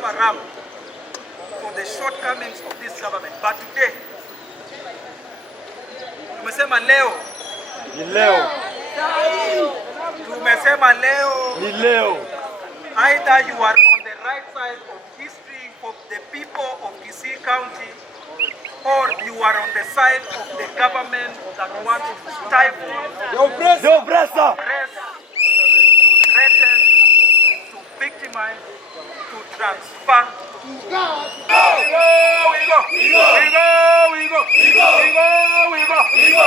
cover up for the shortcomings of this government. But today, tumesema leo ni leo, tumesema leo ni leo. Either you are on the right side of history for the people of Kisii County, or you are on the side of the government that wants to stifle, the oppressor, to threaten, to victimize, to transfer. We go, we go, we go, we go, we go, we go, we go, we go,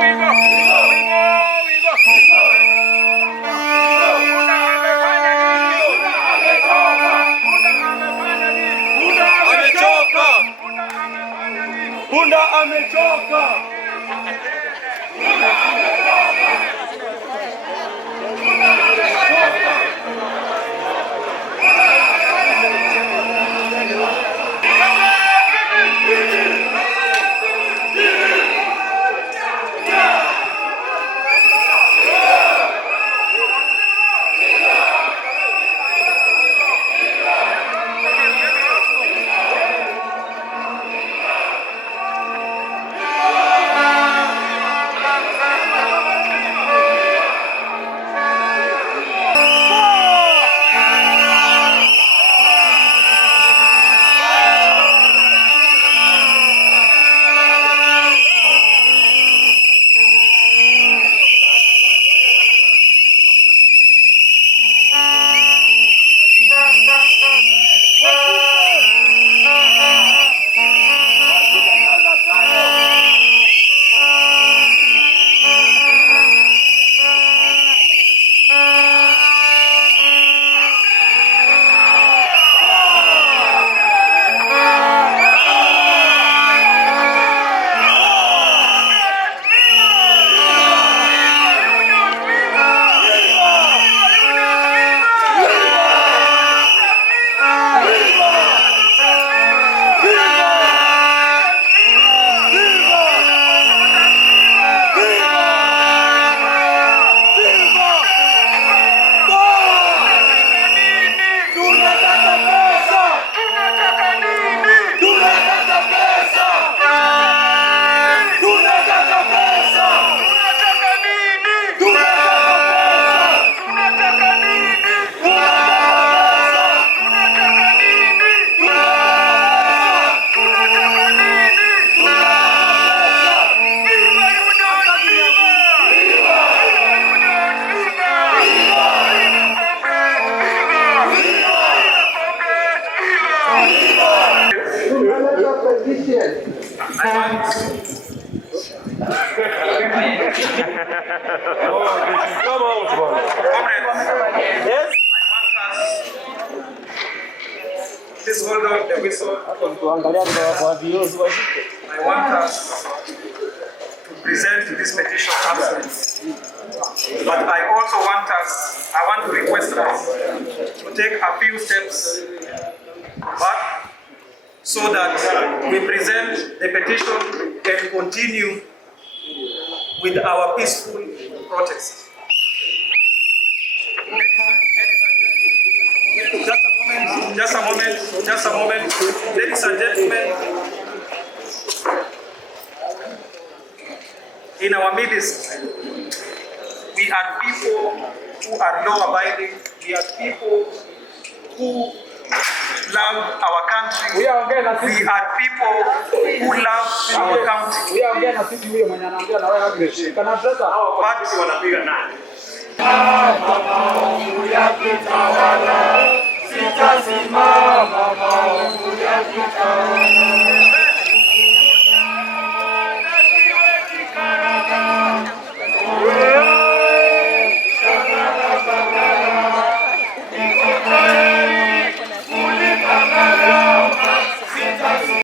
we go, we go, we go. Punda amechoka. Please hold on the whistle. I want us to present this petition absence. But I also want to request us to take a few steps back so that we present the petition and continue with our peaceful protest. Just a moment. Ladies and gentlemen, in our midst, we are people who are law-abiding. We are people who love our country. We are people who love our country. Sitasimama maovu yakitawala.